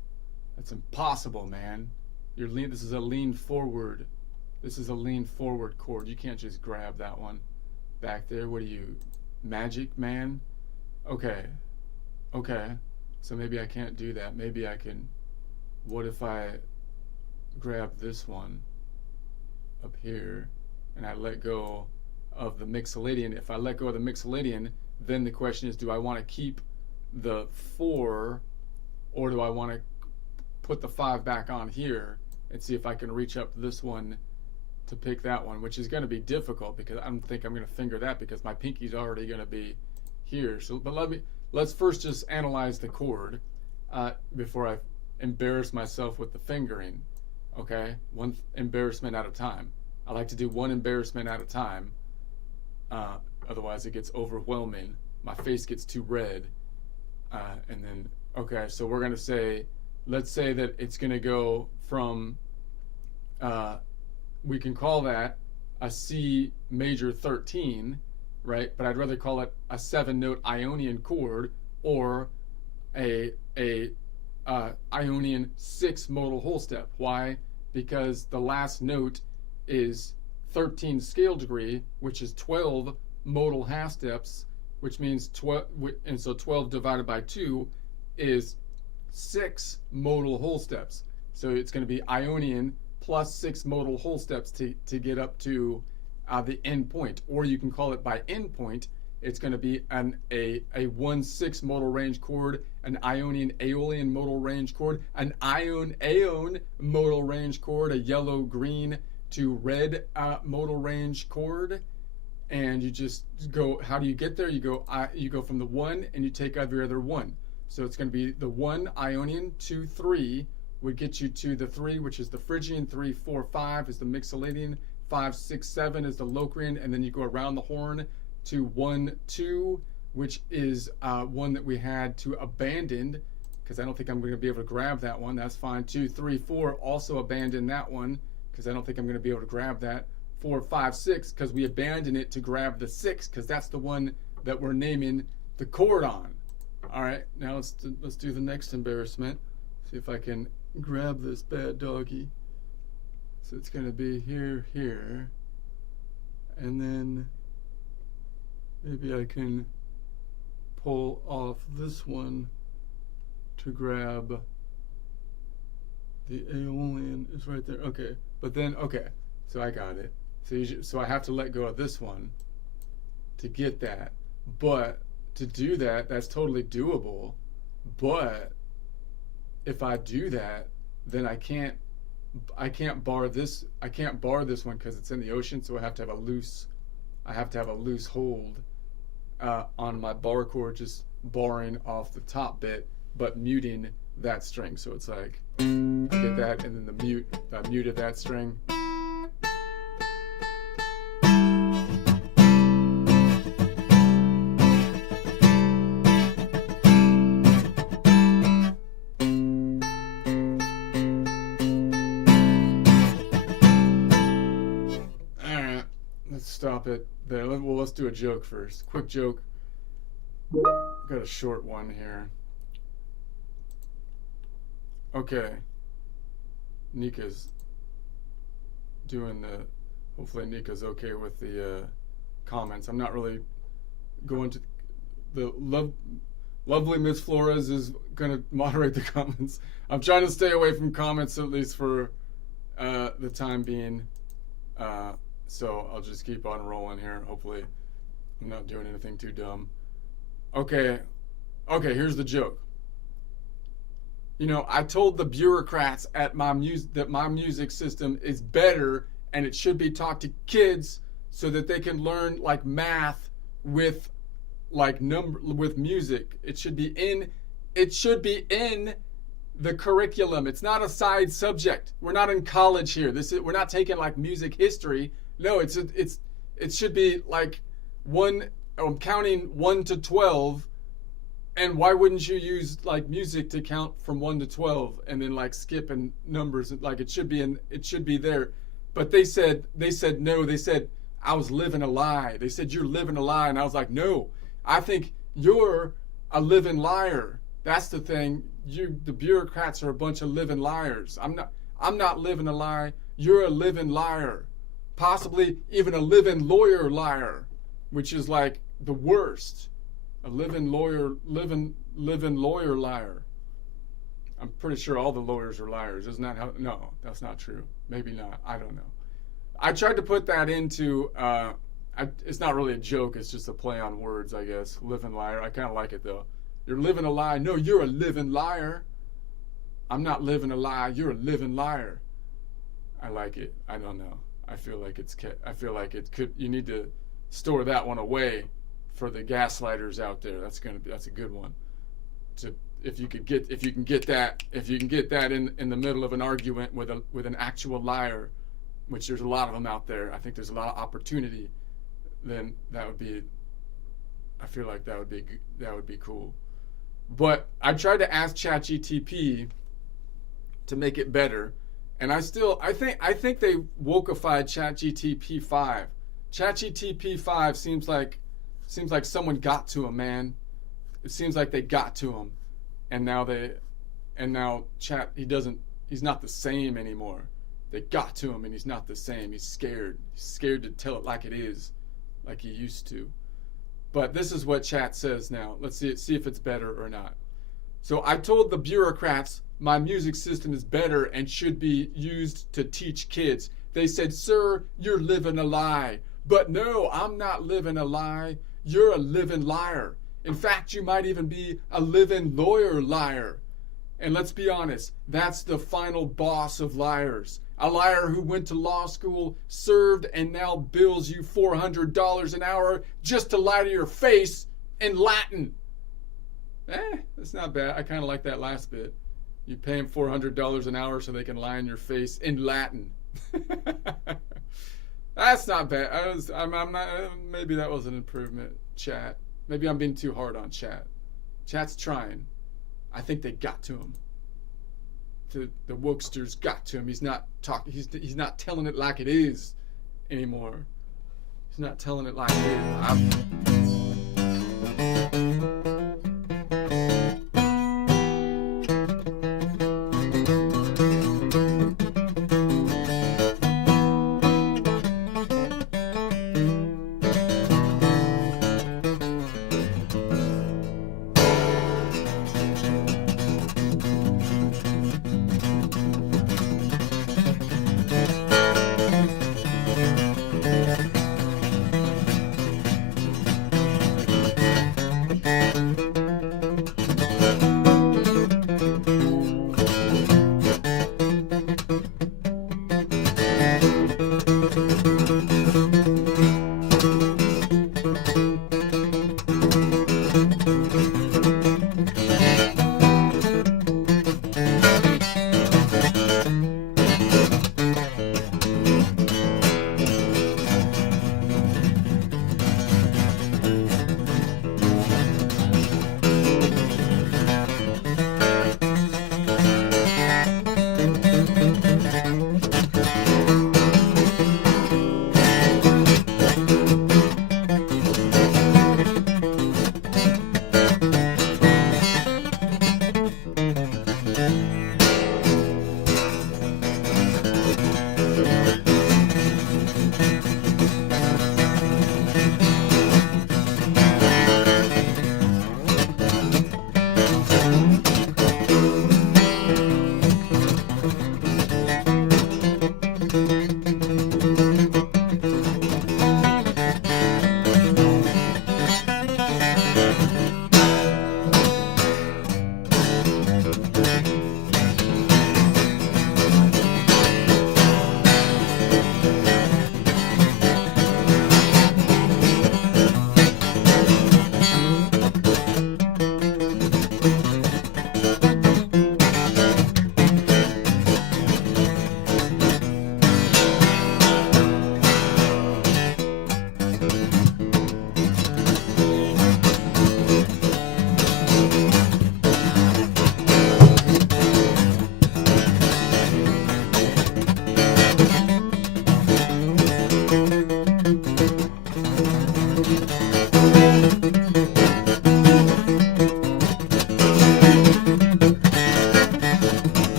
That's impossible, man. This is a lean forward. This is a lean forward chord. You can't just grab that one back there. What are you, Magic Man? Okay. Okay. So maybe I can't do that. Maybe I can. What if I grab this one up here and I let go of the mixolydian? If I let go of the mixolydian, then the question is, do I want to keep the 4 or do I want to put the 5 back on here and see if I can reach up this one to pick that one, which is going to be difficult because I don't think I'm going to finger that because my pinky's already going to be here. So, but let's first just analyze the chord before I embarrass myself with the fingering. Okay, one embarrassment at a time. I like to do one embarrassment at a time. Otherwise, it gets overwhelming. My face gets too red. And then, okay, so we're going to say, let's say that it's going to go from, we can call that a C major 13, right? But I'd rather call it a 7-note Ionian chord or a Ionian 6 modal whole step. Why? Because the last note is 13 scale degree, which is 12 modal half steps, which means 12, and so 12 divided by 2 is 6 modal whole steps. So it's going to be Ionian plus 6 modal whole steps to get up to the end point. Or you can call it by end point. It's going to be a 1/6 modal range chord, an Ionian Aeolian modal range chord, an Aeon modal range chord, a yellow green to red modal range chord. And you just go, how do you get there? You go from the 1 and you take every other 1. So it's going to be the 1 Ionian, 2, 3 would get you to the 3, which is the Phrygian, 3, 4, 5 is the Mixolydian, 5, 6, 7 is the Locrian, and then you go around the horn to 1, 2, which is one that we had to abandon because I don't think I'm going to be able to grab that one. That's fine. 2, 3, 4 also abandon that one because I don't think I'm going to be able to grab that. 4, 5, 6 because we abandon it to grab the 6 because that's the one that we're naming the chord on. All right, now let's do the next embarrassment. See if I can grab this bad doggy. So it's going to be here, here, and then maybe I can pull off this one to grab the Aeolian is right there. Okay, but then, okay, so I got it. So I have to let go of this one to get that. But to do that, that's totally doable. But if I do that, then I can't bar this. I can't bar this one because it's in the ocean. So I have to have a loose hold on my bar chord, just barring off the top bit, but muting that string. So it's like I get that, and then the mute of that string. Stop it there. Well, let's do a joke first. Quick joke. Got a short one here. Okay. Nika's doing the. Hopefully, Nika's okay with the comments. I'm not really going to. The lovely Miss Flores is going to moderate the comments. I'm trying to stay away from comments at least for the time being. So I'll just keep on rolling here. Hopefully I'm not doing anything too dumb. Okay, here's the joke. You know, I told the bureaucrats at my that my music system is better and it should be taught to kids so that they can learn like math with like with music. It should be in the curriculum. It's not a side subject. We're not in college here. We're not taking like music history. No, it should be like I'm counting 1 to 12, and why wouldn't you use like music to count from 1 to 12 and then like skip and numbers? Like it should be there. But they said no. They said I was living a lie. They said you're living a lie, and I was like, no, I think you're a living liar. That's the thing. The bureaucrats are a bunch of living liars. I'm not living a lie. You're a living liar. Possibly even a living lawyer liar, which is like the worst. A living lawyer liar. I'm pretty sure all the lawyers are liars. Isn't that how? No, that's not true. Maybe not. I don't know. I tried to put that into, it's not really a joke. It's just a play on words, I guess. Living liar. I kind of like it, though. You're living a lie. No, you're a living liar. I'm not living a lie. You're a living liar. I like it. I don't know. I feel like it could, you need to store that one away for the gaslighters out there. That's a good one. If you can get that in the middle of an argument with an actual liar, which there's a lot of them out there. I think there's a lot of opportunity. Then I feel like that would be cool. But I tried to ask ChatGTP to make it better, and I think they wokeified ChatGTP 5. ChatGTP 5 seems like someone got to him, man. It seems like they got to him, and now he's not the same anymore. They got to him and he's not the same. He's scared. He's scared to tell it like it is, like he used to. But this is what chat says now. Let's see if it's better or not. So I told the bureaucrats my music system is better and should be used to teach kids. They said, "Sir, you're living a lie." But no, I'm not living a lie. You're a living liar. In fact, you might even be a living lawyer liar. And let's be honest, that's the final boss of liars. A liar who went to law school, served, and now bills you $400 an hour just to lie to your face in Latin. That's not bad. I kind of like that last bit. You pay them $400 an hour so they can lie in your face in Latin. That's not bad. I'm not. Maybe that was an improvement, chat. Maybe I'm being too hard on chat. Chat's trying. I think they got to him. The wokesters got to him. He's not talking. He's not telling it like it is anymore. He's not telling it like it is.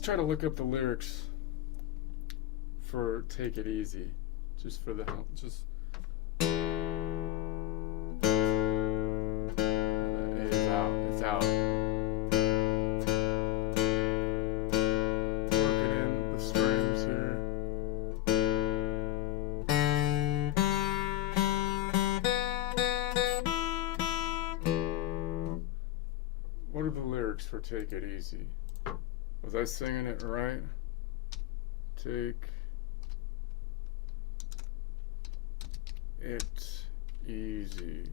Let's try to look up the lyrics for Take It Easy, just for the help. Just A is out. It's out. Working in the strings here. What are the lyrics for Take It Easy? Was I singing it right? Take it easy.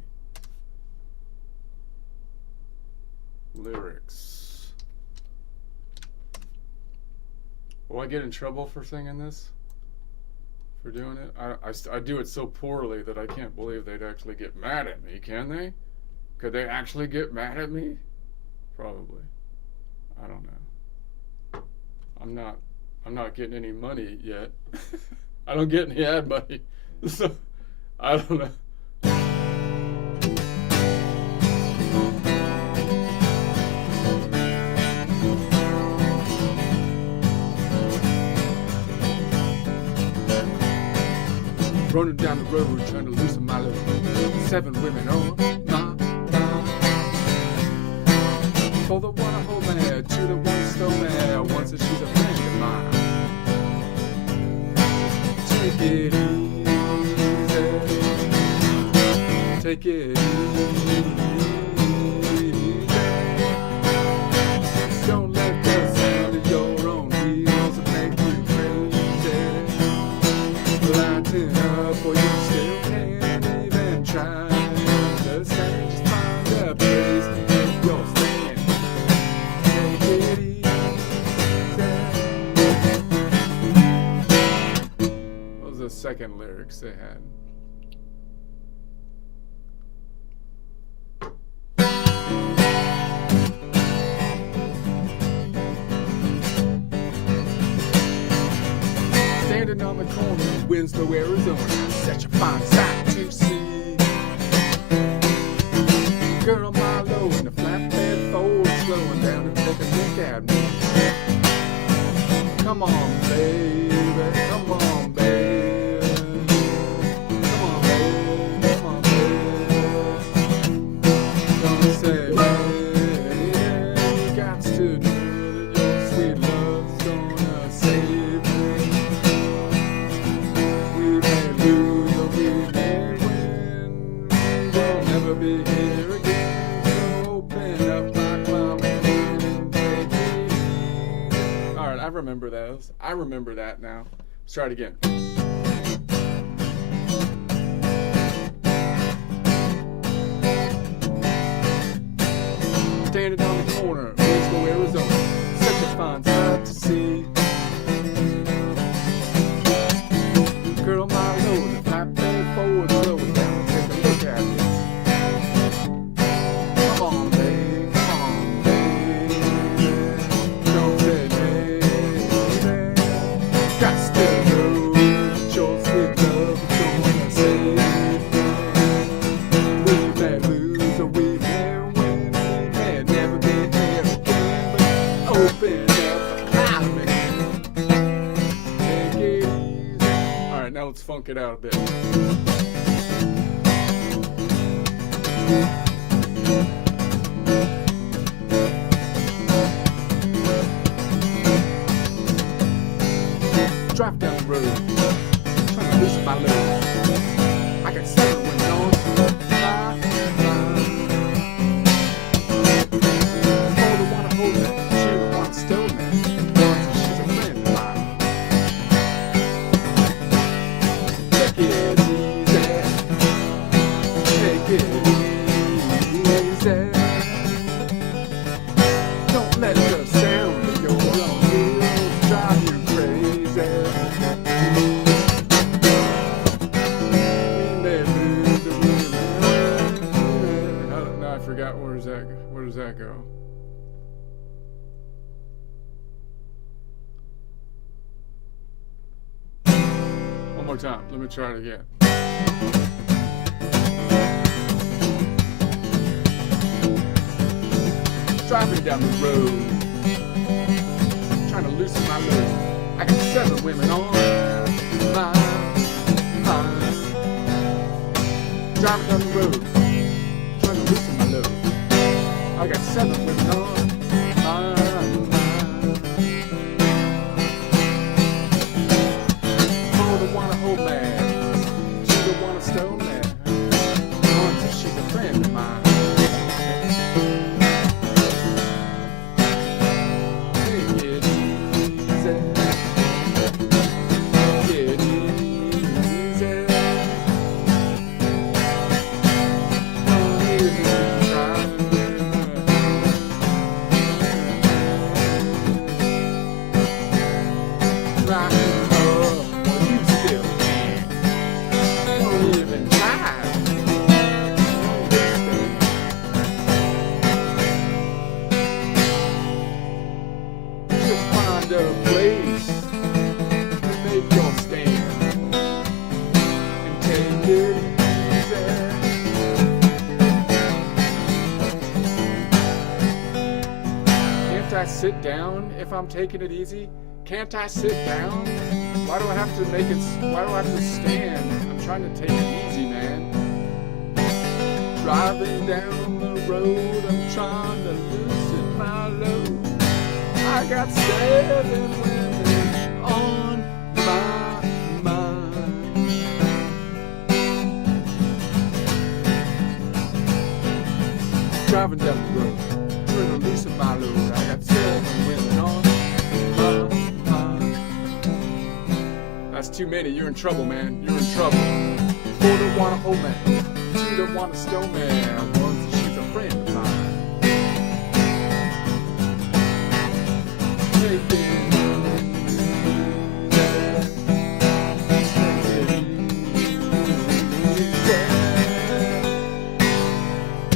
Lyrics. Will I get in trouble for singing this? For doing it? I do it so poorly that I can't believe they'd actually get mad at me, can they? Could they actually get mad at me? Probably. I don't know. I'm not getting any money yet. I don't get any ad money. So I don't know. Running down the road trying to loosen my load. 7 women on my mind. For the one I hold me, to the one stole me. One says she's a friend of mine. Take it easy. Take it easy. Don't let the sound of your own wheels make you crazy. Lighten up or you still can't even try to stand. Just find a place to make your stand. Take it easy. What was the second lyrics they had? Standing on the corner of Winslow, Arizona, such a fine sight to see. Girl, my low in the flatbed Ford, slowing down and taking a look at me. Come on, baby, come on, baby. Come on, baby, come on, baby. Don't say, yeah, you got to know that your sweet love's gonna save me. We may lose or we may win. We'll never be here again. So open up my cloud and take it easy. Alright, I remember those. I remember that now. Let's try it again. Standing on the corner of Winslow, Arizona, such a fine sight to see. Girl, my load, the flatbed Ford, slowing down, take a look at me. Come on, babe, come on, baby. Don't say baby. Got to know that your sweet love is gonna save me. We may lose or we may win. We may never be here again, but open up the cloud, man. Take it easy. Alright, now let's funk it out a bit. Drive down the road, trying to loosen my load. I got 7 windows on my mind. For the one I hold me, she the one stole me. One says she's a friend of mine. Take it easy. Take it easy. Don't let the sound of your own wheels drive you crazy. Now I forgot where does that go? One more time. Let me try it again. Driving down the road, trying to loosen my load. I got 7 women on my mind. Driving down the road, trying to loosen my load. I got 7 women on my mind. Oh, the one to hold man, she the one to stone man. She's a friend of mine. Take it easy. Get easy. Don't even try. Right up, well, you still can. Don't even try. A place to make your stand and take it easy. Can't I sit down if I'm taking it easy? Can't I sit down? Why do I have to make it? Why do I have to stand? I'm trying to take it easy, man. Driving down the road, I'm trying to loosen my load. I got 7 women on my mind. Driving down the road, trying to loosen my load. I got 7 women on my mind. That's too many. You're in trouble, man. You're in trouble. 4 don't want to hold man. 2 don't want to stone man. 1, she's a friend of mine.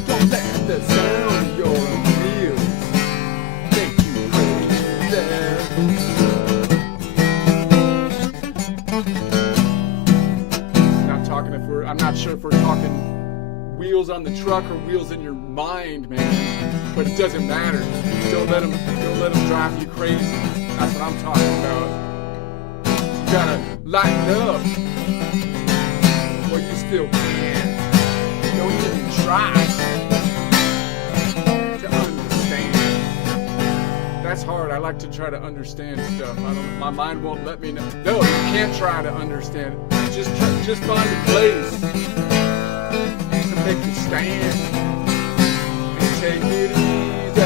Don't let the sound of your own wheels make you crazy. I'm not sure if we're talking wheels on the truck or wheels in your mind, man. But it doesn't matter. Don't let them drive you crazy. That's what I'm talking about. You gotta lighten up. Well, you still can. Don't even try to understand. That's hard. I like to try to understand stuff. My mind won't let me know. No, you can't try to understand it. Just find a place to make you stand and take it easy.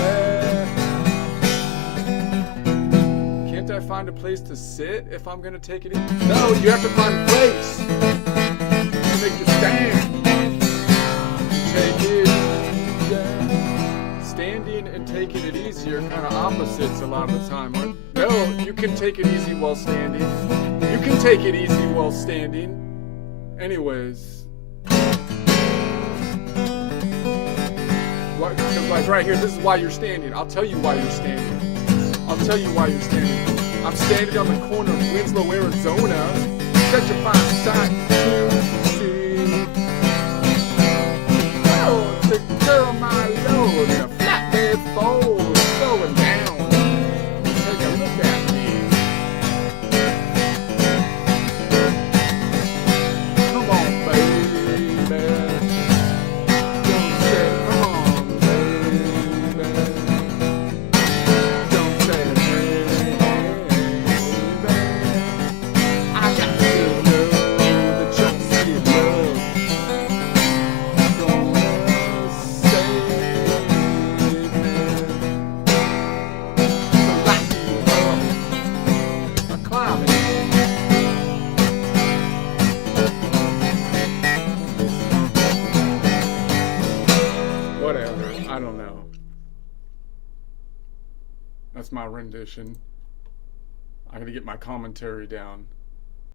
Can't I find a place to sit if I'm gonna take it easy? No, you have to find a place to make you stand and take it easy. Standing and taking it easy are kind of opposites a lot of the time. No, you can take it easy while standing. You can take it easy while standing. Anyways. Because like right here, this is why you're standing. I'll tell you why you're standing. I'll tell you why you're standing. I'm standing on the corner of Winslow, Arizona. Such a fine sight to see. Oh, the girl my load in a flatbed fold slowing down. Take a look at me. Come on, baby. Don't say, come on, baby. Don't say, baby. I got to know that you'll see love. Gonna save me. So light me up. I'm climbing. Whatever. I don't know. That's my rendition. I gotta get my commentary down.